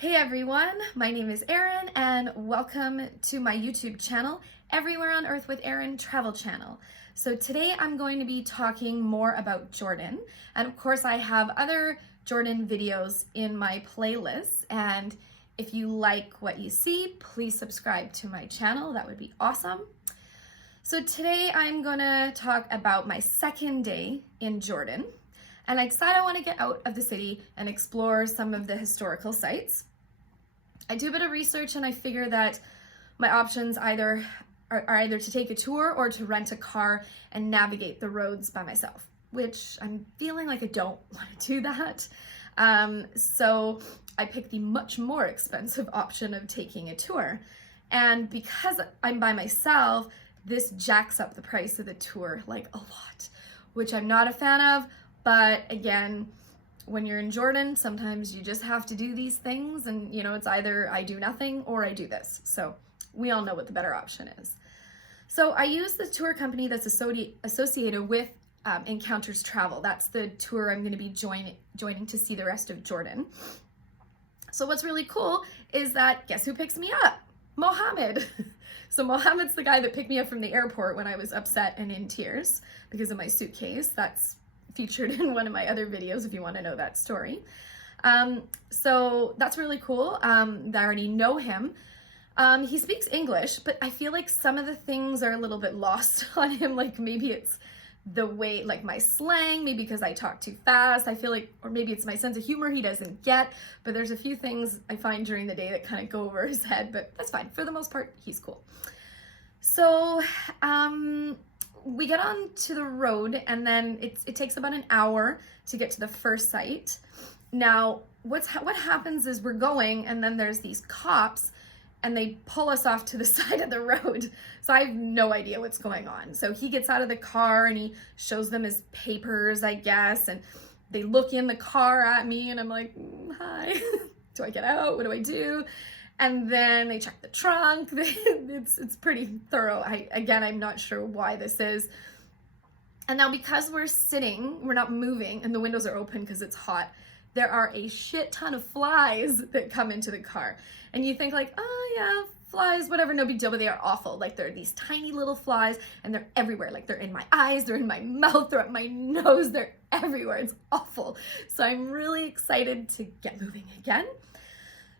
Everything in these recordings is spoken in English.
Hey everyone, my name is Erin and welcome to my YouTube channel, Everywhere on Earth with Erin Travel Channel. So today I'm going to be talking more about Jordan, and of course I have other Jordan videos in my playlist, and if you like what you see, please subscribe to my channel, that would be awesome. So today I'm going to talk about my second day in Jordan, and I decided I want to get out of the city and explore some of the historical sites. I do a bit of research and I figure that my options are either to take a tour or to rent a car and navigate the roads by myself, which I'm feeling like I don't want to do that. So I picked the much more expensive option of taking a tour. And because I'm by myself, this jacks up the price of the tour like a lot, which I'm not a fan of, but again, when you're in Jordan, sometimes you just have to do these things, and it's either I do nothing or I do this. So we all know what the better option is. So I use the tour company that's associated with Encounters Travel. That's the tour I'm going to be joining to see the rest of Jordan. So what's really cool is that guess who picks me up? Mohammed. So Mohammed's the guy that picked me up from the airport when I was upset and in tears because of my suitcase. That's featured in one of my other videos if you want to know that story. So that's really cool. I already know him. He speaks English, but I feel like some of the things are a little bit lost on him. Like maybe it's the way, like my slang, maybe because I talk too fast. I feel like, or maybe it's my sense of humor he doesn't get, but there's a few things I find during the day that kind of go over his head, but that's fine. For the most part, he's cool. So, we get on to the road, and then it takes about an hour to get to the first site. Now, what happens is we're going, and then there's these cops, and they pull us off to the side of the road. So I have no idea what's going on. So he gets out of the car, and he shows them his papers, I guess, and they look in the car at me, and I'm like, hi, do I get out? What do I do? And then they check the trunk. It's pretty thorough. I'm not sure why this is. And now because we're sitting, we're not moving, and the windows are open because it's hot, there are a shit ton of flies that come into the car. And you think like, oh yeah, flies, whatever, no big deal, but they are awful. Like they're these tiny little flies, and they're everywhere. Like they're in my eyes, they're in my mouth, they're up my nose, they're everywhere. It's awful. So I'm really excited to get moving again.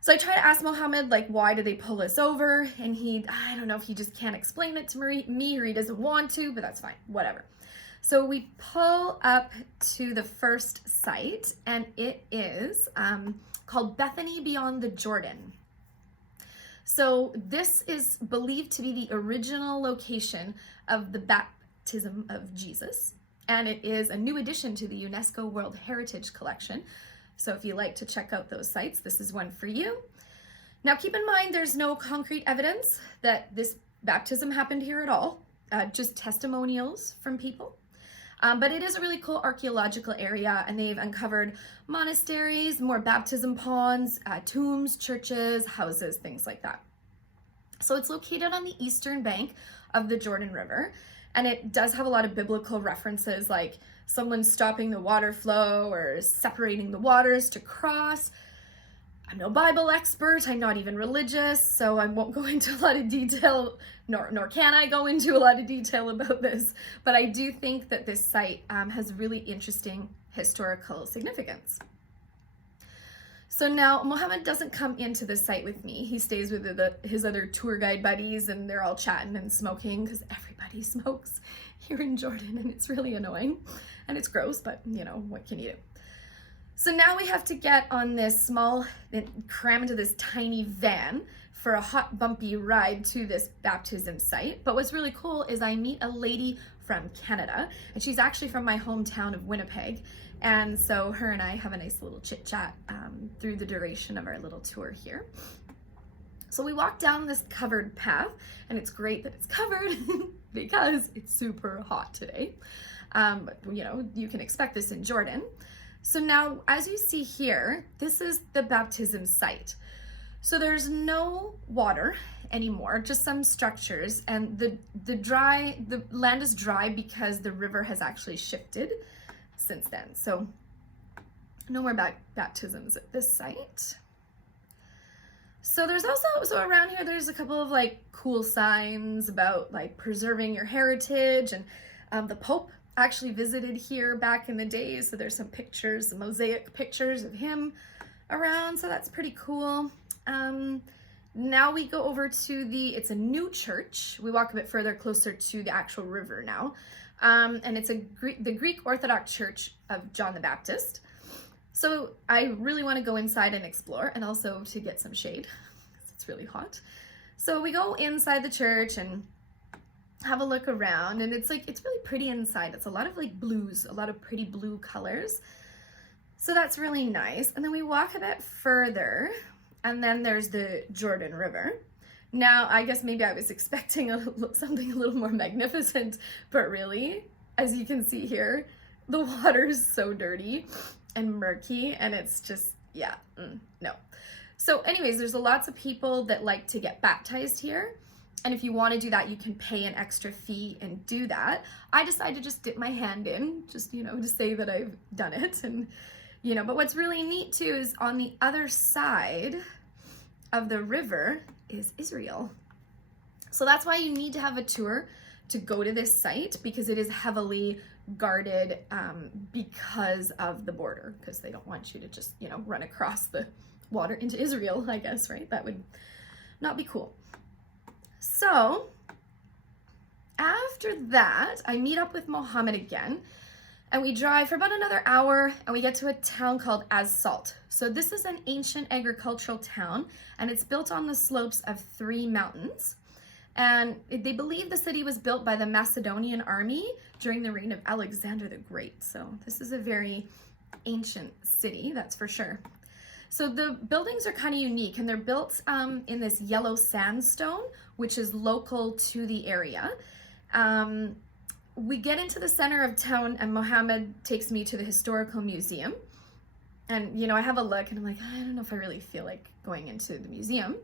So I try to ask Mohammed, like, why do they pull us over? And I don't know if he just can't explain it to me or he doesn't want to, but that's fine, whatever. So we pull up to the first site, and it is called Bethany Beyond the Jordan. So this is believed to be the original location of the baptism of Jesus, and it is a new addition to the UNESCO World Heritage Collection. So if you like to check out those sites, this is one for you. Now keep in mind there's no concrete evidence that this baptism happened here at all, just testimonials from people. But it is a really cool archaeological area, and they've uncovered monasteries, more baptism ponds, tombs, churches, houses, things like that. So it's located on the eastern bank of the Jordan River, and it does have a lot of biblical references like someone stopping the water flow or separating the waters to cross. I'm no Bible expert, I'm not even religious, so I won't go into a lot of detail, nor can I go into a lot of detail about this, but I do think that this site has really interesting historical significance. So now Mohammed doesn't come into the site with me. He stays with his other tour guide buddies, and they're all chatting and smoking because everybody smokes here in Jordan, and it's really annoying and it's gross, but what can you do? So now we have to get on this small, cram into this tiny van for a hot, bumpy ride to this baptism site. But what's really cool is I meet a lady from Canada, and she's actually from my hometown of Winnipeg. And so her and I have a nice little chit chat through the duration of our little tour here. So we walk down this covered path, and it's great that it's covered because it's super hot today. But you can expect this in Jordan. So now, as you see here, this is the baptism site. So there's no water anymore, just some structures, and the land is dry because the river has actually shifted since then. So no more baptisms at this site. So there's also, so around here, there's a couple of like cool signs about like preserving your heritage, and the Pope actually visited here back in the day. So there's some pictures, some mosaic pictures of him around. So that's pretty cool. Now we go over to it's a new church. We walk a bit further closer to the actual river now. And it's the Greek Orthodox Church of John the Baptist. So I really want to go inside and explore, and also to get some shade because it's really hot. So we go inside the church and have a look around, and it's really pretty inside. It's a lot of like blues, a lot of pretty blue colors. So that's really nice. And then we walk a bit further, and then there's the Jordan River. Now, I guess maybe I was expecting something a little more magnificent, but really, as you can see here, the water is so dirty and murky, and it's just, yeah, no. So anyways, there's lots of people that like to get baptized here. And if you want to do that, you can pay an extra fee and do that. I decided to just dip my hand in, just, to say that I've done it. And, but what's really neat too is on the other side of the river is Israel. So that's why you need to have a tour to go to this site, because it is heavily guarded because of the border, because they don't want you to just, run across the water into Israel, I guess, right? That would not be cool. So after that, I meet up with Mohammed again, and we drive for about another hour, and we get to a town called As-Salt. So this is an ancient agricultural town, and it's built on the slopes of 3 mountains. And they believe the city was built by the Macedonian army during the reign of Alexander the Great. So this is a very ancient city, that's for sure. So the buildings are kind of unique, and they're built in this yellow sandstone, which is local to the area. We get into the center of town, and Mohammed takes me to the historical museum. And, I have a look, and I'm like, I don't know if I really feel like going into the museum.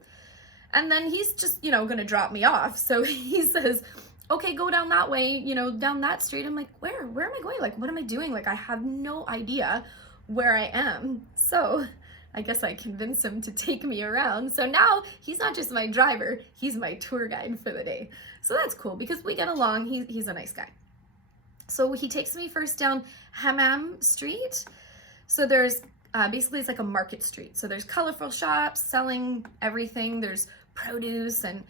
And then he's just, going to drop me off. So he says, okay, go down that way, down that street. I'm like, where am I going? Like, what am I doing? Like, I have no idea where I am. So I guess I convinced him to take me around. So now he's not just my driver, he's my tour guide for the day. So that's cool because we get along. He's a nice guy. So he takes me first down Hammam Street. So there's basically it's like a market street. So there's colorful shops selling everything. There's produce and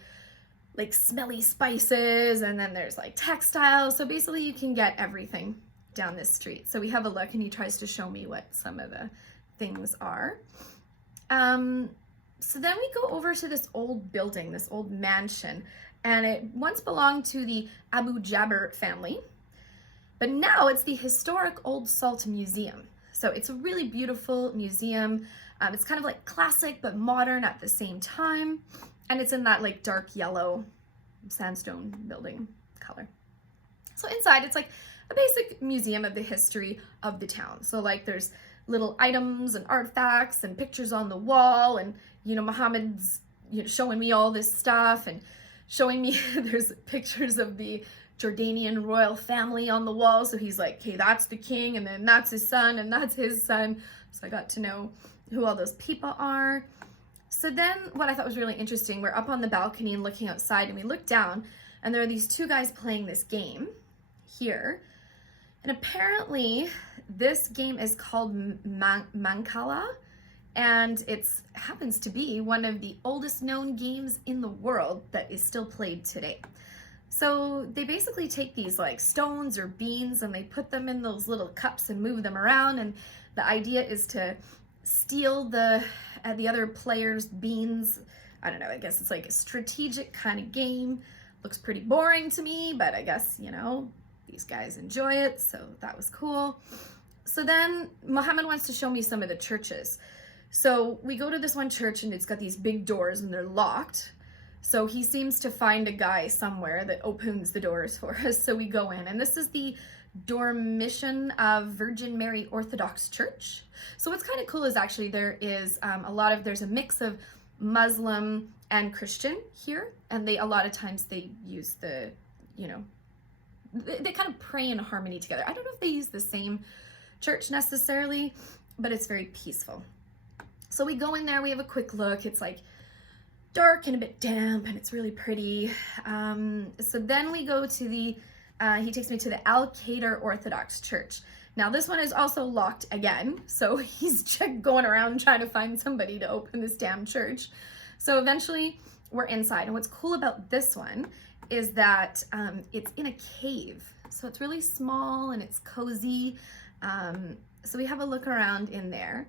like smelly spices, and then there's like textiles. So basically you can get everything down this street. So we have a look, and he tries to show me what some of the things are. So then we go over to this old building, this old mansion, and it once belonged to the Abu Jaber family, but now it's the Historic Old Salt Museum. So it's a really beautiful museum. It's kind of like classic but modern at the same time, and it's in that like dark yellow sandstone building color. So inside it's like a basic museum of the history of the town. So like there's little items and artifacts and pictures on the wall, and Muhammad's showing me all this stuff and showing me there's pictures of the Jordanian royal family on the wall. So he's like, okay, that's the king, and then that's his son, and that's his son. So I got to know who all those people are. So then what I thought was really interesting, we're up on the balcony and looking outside, and we look down, and there are these 2 guys playing this game here. And apparently this game is called Mancala, and it happens to be one of the oldest known games in the world that is still played today. So they basically take these like stones or beans, and they put them in those little cups and move them around, and the idea is to steal the other player's beans. I don't know, I guess it's like a strategic kind of game. Looks pretty boring to me, but I guess, these guys enjoy it, so that was cool. So then Mohammed wants to show me some of the churches. So we go to this one church, and it's got these big doors, and they're locked. So he seems to find a guy somewhere that opens the doors for us. So we go in, and this is the Dormition of Virgin Mary Orthodox Church. So what's kind of cool is actually there is there's a mix of Muslim and Christian here, and a lot of times they use they kind of pray in harmony together. I don't know if they use the same church necessarily, but it's very peaceful. So we go in there, we have a quick look. It's like dark and a bit damp, and it's really pretty. So then we go to he takes me to the Al-Qaeda Orthodox Church. Now this one is also locked again, so he's going around trying to find somebody to open this damn church. So eventually we're inside, and what's cool about this one is that it's in a cave. So it's really small and it's cozy. So we have a look around in there.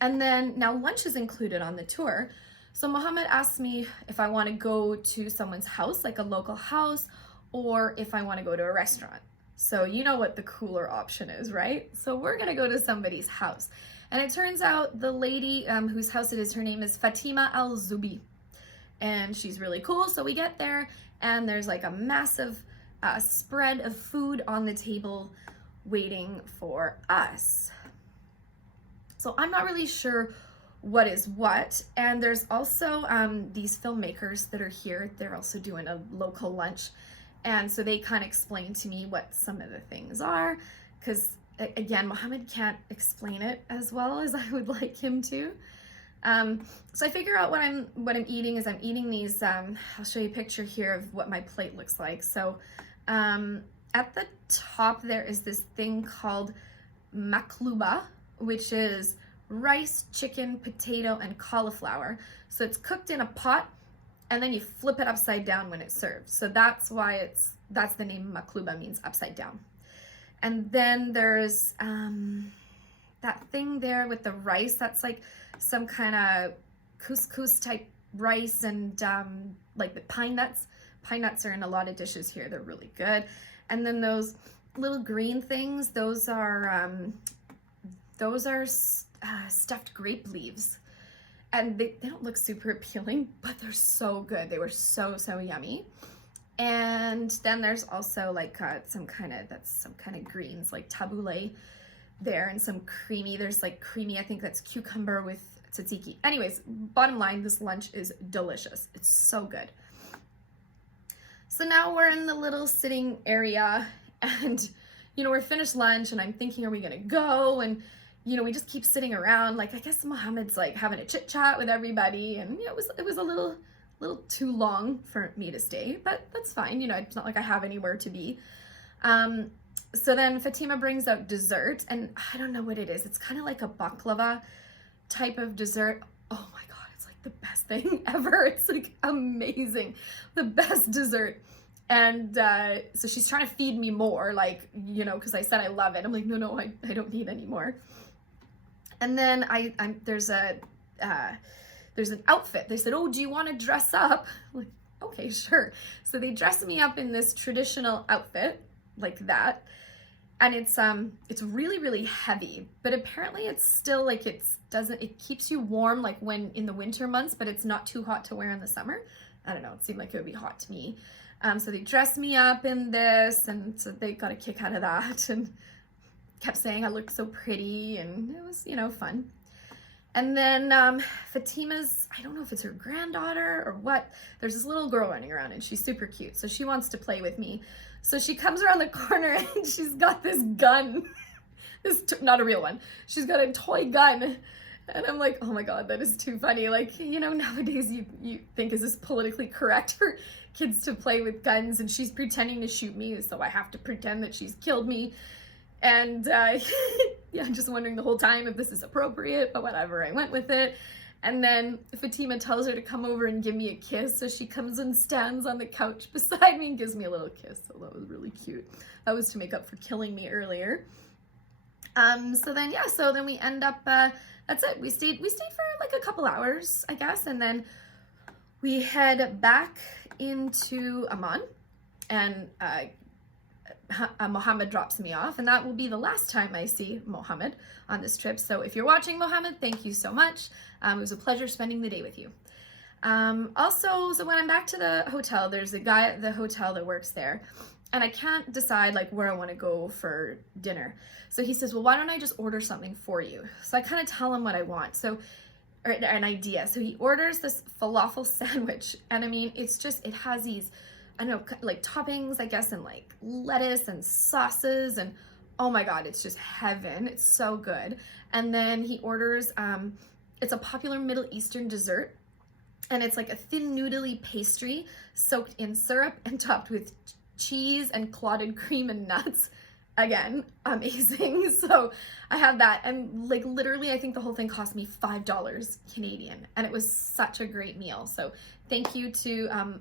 And then now lunch is included on the tour. So Mohammed asked me if I want to go to someone's house, like a local house, or if I want to go to a restaurant. So you know what the cooler option is, right? So we're gonna go to somebody's house. And it turns out the lady whose house it is, her name is Fatima Al-Zubi. And she's really cool. So we get there and there's like a massive spread of food on the table waiting for us. So I'm not really sure what is what. And there's also these filmmakers that are here. They're also doing a local lunch. And so they kind of explain to me what some of the things are, because again, Mohammed can't explain it as well as I would like him to. So I figure out what I'm eating is I'm eating these, I'll show you a picture here of what my plate looks like. So at the top there is this thing called makluba, which is rice, chicken, potato, and cauliflower. So it's cooked in a pot, and then you flip it upside down when it's served. So that's why that's the name makluba, means upside down. And then there's that thing there with the rice, that's like some kind of couscous type rice, and like the pine nuts. Pine nuts are in a lot of dishes here. They're really good. And then those little green things, those are stuffed grape leaves. And they don't look super appealing, but they're so good. They were so yummy. And then there's also like some kind of greens, like tabbouleh there, and some creamy, there's like creamy, I think that's cucumber with tzatziki. Anyways, bottom line, this lunch is delicious. It's so good. So now we're in the little sitting area, and we're finished lunch, and I'm thinking, are we gonna go? And we just keep sitting around. Like, I guess Mohammed's like having a chit chat with everybody, and it was a little too long for me to stay, but that's fine. It's not like I have anywhere to be. So then Fatima brings out dessert, and I don't know what it is. It's kind of like a baklava type of dessert. Oh my God, it's like the best thing ever. It's like amazing, the best dessert. And so she's trying to feed me more, like, because I said I love it. I'm like, no, I don't need any more. And then there's an outfit. They said, oh, do you want to dress up? I'm like, okay, sure. So they dress me up in this traditional outfit like that. And it's really heavy, but apparently it's still like, it keeps you warm like when in the winter months, but it's not too hot to wear in the summer. I don't know. It seemed like it would be hot to me. So they dressed me up in this, and so they got a kick out of that, and kept saying I looked so pretty, and it was, fun. And then Fatima's, I don't know if it's her granddaughter or what, there's this little girl running around, and she's super cute, so she wants to play with me. So she comes around the corner, and she's got this gun. Not a real one. She's got a toy gun. And I'm like, oh my God, that is too funny. Like, nowadays you think, is this politically correct for kids to play with guns? And she's pretending to shoot me, so I have to pretend that she's killed me. And yeah, I'm just wondering the whole time if this is appropriate, but whatever, I went with it. And then Fatima tells her to come over and give me a kiss. So she comes and stands on the couch beside me and gives me a little kiss. So that was really cute. That was to make up for killing me earlier. So then we end up, that's it. We stayed for like a couple hours, I guess. And then we head back into Amman, and Mohammed drops me off, and that will be the last time I see Mohammed on this trip. So if you're watching, Mohammed, thank you so much. It was a pleasure spending the day with you. Also, so when I'm back to the hotel, there's a guy at the hotel that works there, and I can't decide like where I want to go for dinner. So he says, well, why don't I just order something for you? So I kind of tell him what I want. Or an idea. So he orders this falafel sandwich, and I mean, it has these, I don't know, like toppings, I guess, and like lettuce and sauces, and oh my God, it's just heaven. It's so good. And then he orders, it's a popular Middle Eastern dessert, and it's like a thin noodly pastry soaked in syrup and topped with cheese and clotted cream and nuts. Again, amazing. So I had that, and like literally I think the whole thing cost me $5 Canadian, and it was such a great meal. So thank you to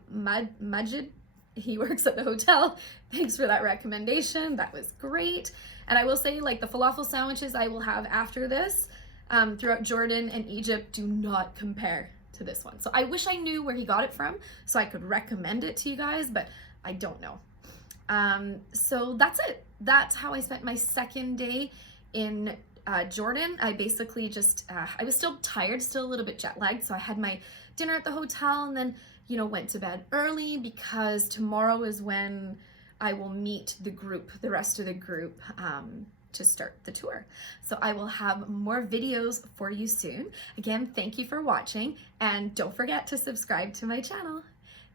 Majid. He works at the hotel. Thanks for that recommendation. That was great. And I will say, like, the falafel sandwiches I will have after this throughout Jordan and Egypt do not compare to this one. So I wish I knew where he got it from so I could recommend it to you guys, but I don't know. So that's it. That's how I spent my second day in Jordan. I basically just, I was still tired, still a little bit jet lagged. So I had my dinner at the hotel and then, you know, went to bed early because tomorrow is when I will meet the group, the rest of the group, to start the tour. So I will have more videos for you soon. Again, thank you for watching, and don't forget to subscribe to my channel.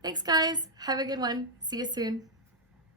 Thanks guys, have a good one. See you soon.